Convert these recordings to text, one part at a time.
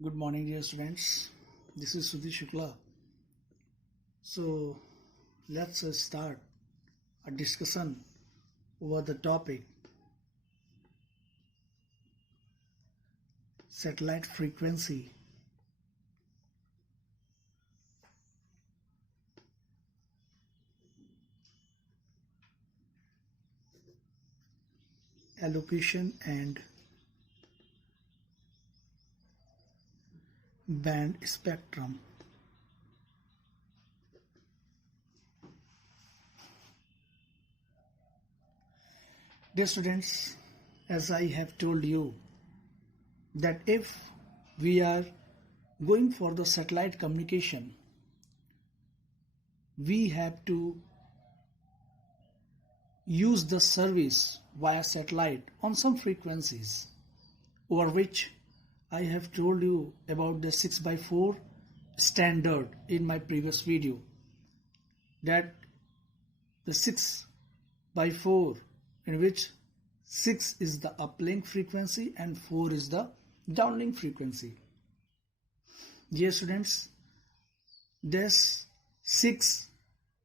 Good morning, dear students. This is Sudhi Shukla. So, let's start a discussion over the topic satellite frequency. Allocation and band spectrum. Dear students, as I have told you that if we are going for the satellite communication, we have to use the service via satellite on some frequencies over which I have told you about the 6x4 standard in my previous video, that the 6x4 in which 6 is the uplink frequency and 4 is the downlink frequency. Dear students, this 6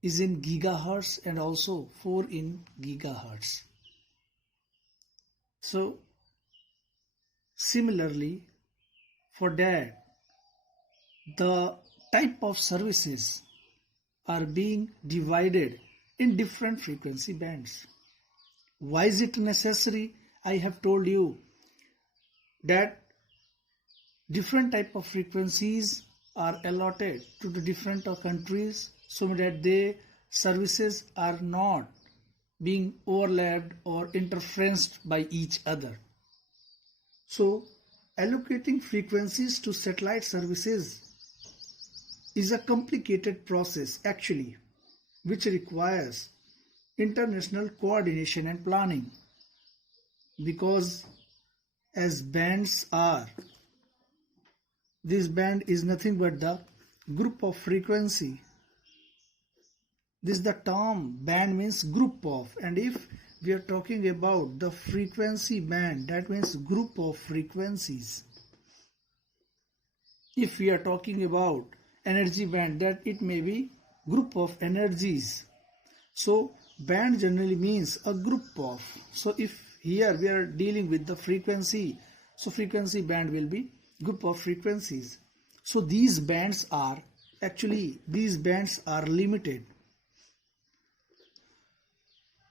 is in gigahertz and also 4 in gigahertz. So similarly, for that, the type of services are being divided in different frequency bands. Why is it necessary? I have told you that different type of frequencies are allotted to the different countries so that their services are not being overlapped or interferenced by each other. So, allocating frequencies to satellite services is a complicated process actually, which requires international coordination and planning, because as bands are, this band is nothing but the group of frequency. This is the term band means group of, and if we are talking about the frequency band, that means group of frequencies. If we are talking about energy band, that it may be group of energies. So band generally means a group of. So if here we are dealing with the frequency, so frequency band will be group of frequencies. So these bands are limited,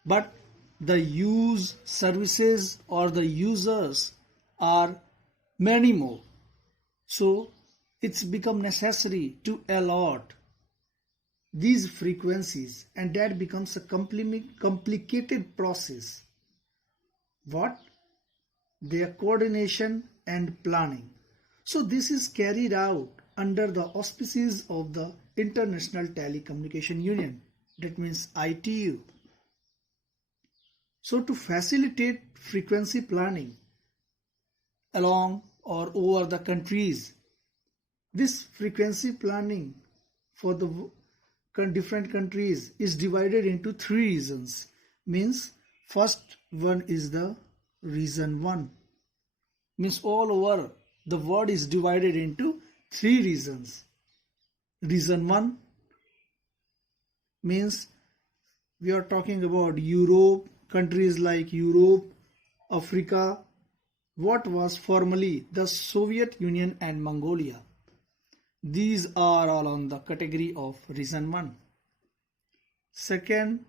but the use services or the users are many more. So it's become necessary to allot these frequencies, and that becomes a complicated process. What? Their coordination and planning. So this is carried out under the auspices of the International Telecommunication Union, that means ITU. So to facilitate frequency planning along or over the countries, this frequency planning for the different countries is divided into 3 regions. Means first one is the region 1. Means all over the world is divided into 3 regions. Region 1 means we are talking about Europe, countries like Europe, Africa, what was formerly the Soviet Union and Mongolia. These are all on the category of region 1. Second,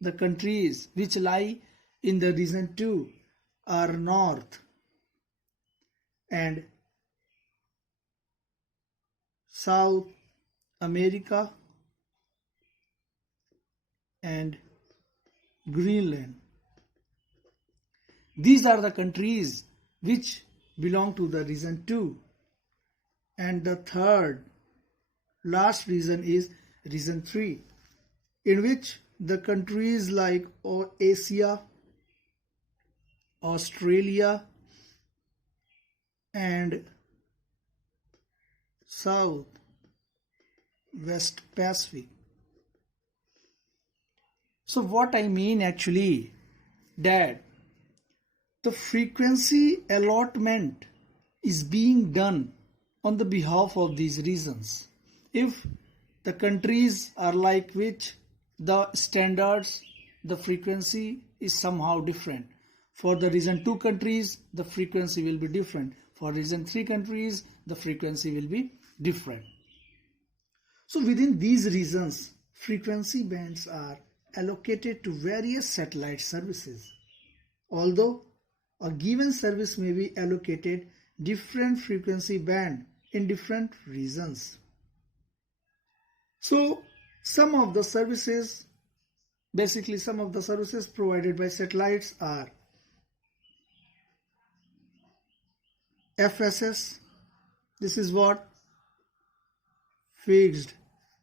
the countries which lie in the region 2 are North and South America and Greenland. These are the countries which belong to the region 2. And the third, last region is region 3, in which the countries like Asia, Australia and South West Pacific. So what I mean actually, that the frequency allotment is being done on the behalf of these regions. If the countries are like which the standards, the frequency is somehow different. For the region 2 countries, the frequency will be different. For region 3 countries, the frequency will be different. So within these regions, frequency bands are allocated to various satellite services. Although a given service may be allocated different frequency band in different regions. So some of the services provided by satellites are FSS. This is what? Fixed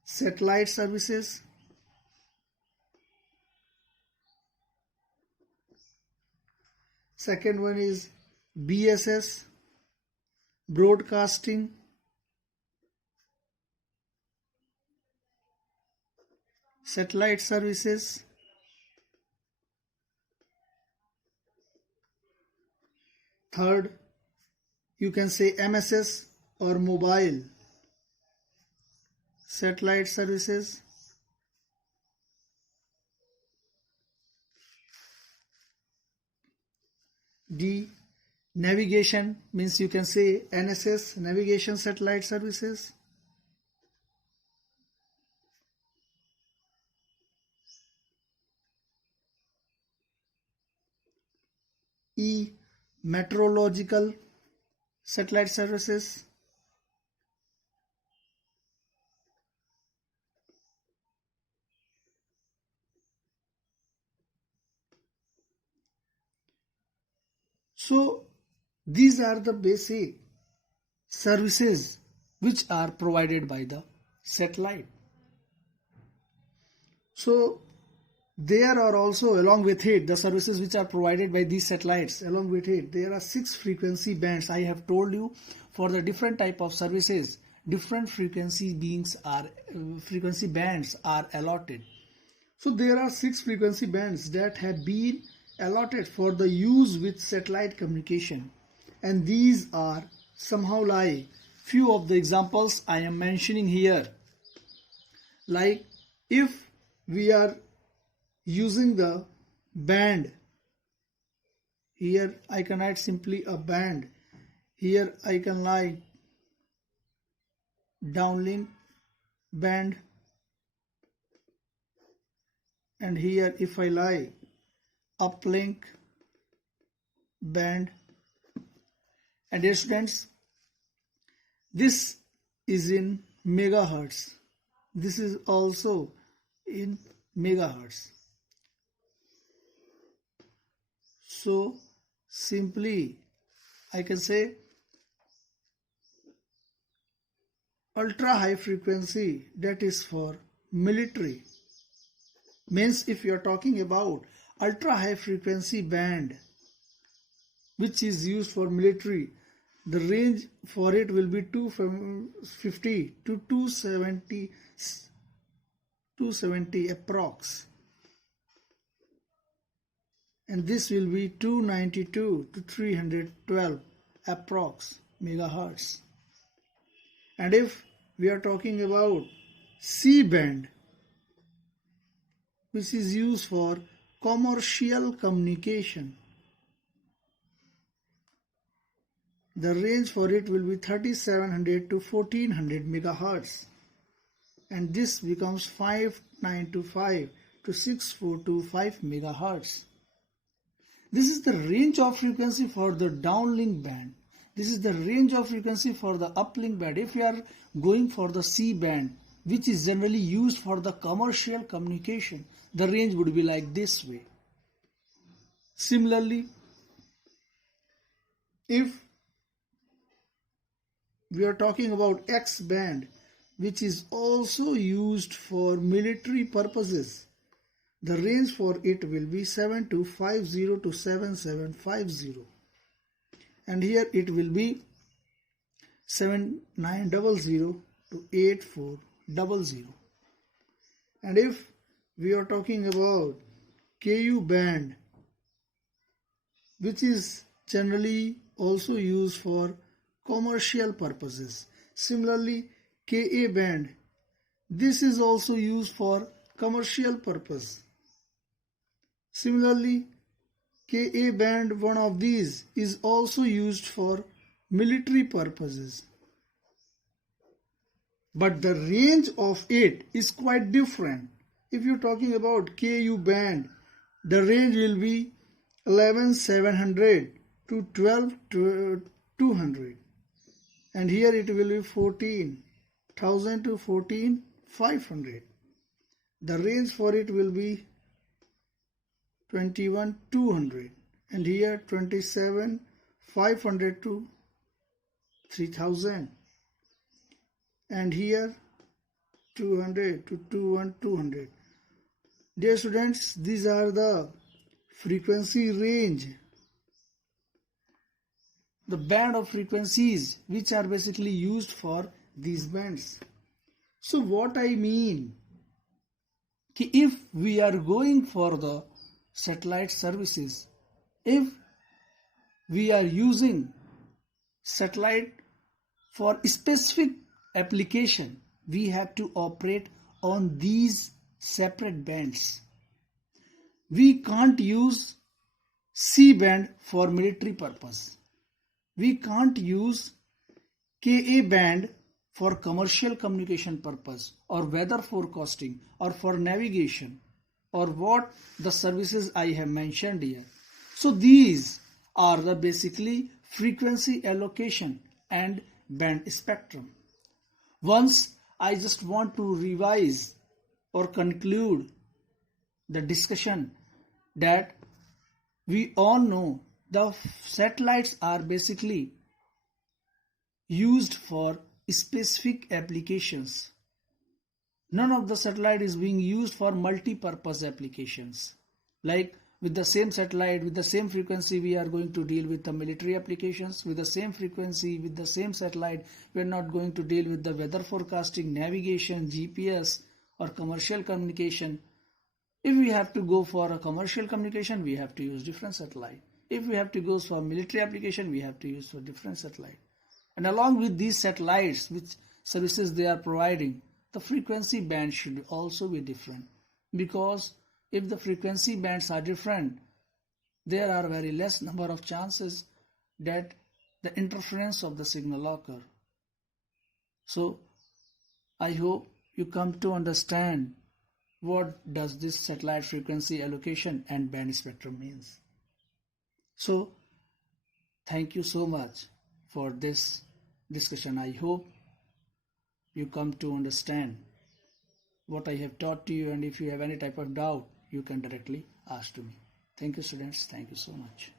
satellite services. Second one is BSS, broadcasting. Satellite services. Third, you can say MSS or mobile satellite services. D, navigation, means you can say NSS, navigation satellite services. E, meteorological satellite services. So these are the basic services which are provided by the satellite. So there are also, along with it, the services which are provided by these satellites. Along with it, there are 6 frequency bands. I have told you, for the different type of services, different frequency bands are allotted. So there are 6 frequency bands that have been allotted for the use with satellite communication, and these are somehow like few of the examples I am mentioning here. Like if we are using the band, here I can write simply a band. Here I can write downlink band, and here if I write uplink band. And dear students, this is in megahertz. This is also in megahertz. So simply I can say ultra high frequency, that is for military. Means if you are talking about ultra high frequency band which is used for military, the range for it will be 250 to 270 approx, and this will be 292 to 312 approx megahertz. And if we are talking about C band, which is used for commercial communication, the range for it will be 3700 to 1400 megahertz, and this becomes 5925 to 6425 megahertz. This is the range of frequency for the downlink band. This is the range of frequency for the uplink band. If we are going for the C band, which is generally used for the commercial communication, the range would be like this way. Similarly, if we are talking about X band, which is also used for military purposes, the range for it will be 7250 to 7750, and here it will be 7900 to 8400. And if we are talking about Ku band, which is generally also used for commercial purposes. Similarly, Ka band, this is also used for commercial purpose. Similarly, Ka band, one of these, is also used for military purposes. But the range of it is quite different. If you're talking about Ku band, the range will be 11,700 to 12,200, and here it will be 14,000 to 14,500. The range for it will be 21,200, and here 27,500 to 3,000, and here 200 to 2,200. Dear students, these are the frequency range, the band of frequencies which are basically used for these bands. So what I mean, if we are going for the satellite services, if we are using satellite for specific application, we have to operate on these separate bands. We can't use C band for military purpose. We can't use Ka band for commercial communication purpose or weather forecasting or for navigation or what the services I have mentioned here. So these are the basically frequency allocation and band spectrum. Once I just want to revise or conclude the discussion that we all know the satellites are basically used for specific applications. None of the satellite is being used for multi-purpose applications. Like with the same satellite, with the same frequency, we are going to deal with the military applications. With the same frequency, with the same satellite, we are not going to deal with the weather forecasting, navigation, GPS or commercial communication. If we have to go for a commercial communication, we have to use different satellite. If we have to go for military application, we have to use for different satellite. And along with these satellites, which services they are providing, the frequency band should also be different. Because if the frequency bands are different, there are very less number of chances that the interference of the signal occur. So I hope you come to understand what does this satellite frequency allocation and band spectrum means. So thank you so much for this discussion. I hope you come to understand what I have taught to you, and if you have any type of doubt, you can directly ask to me. Thank you, students. Thank you so much.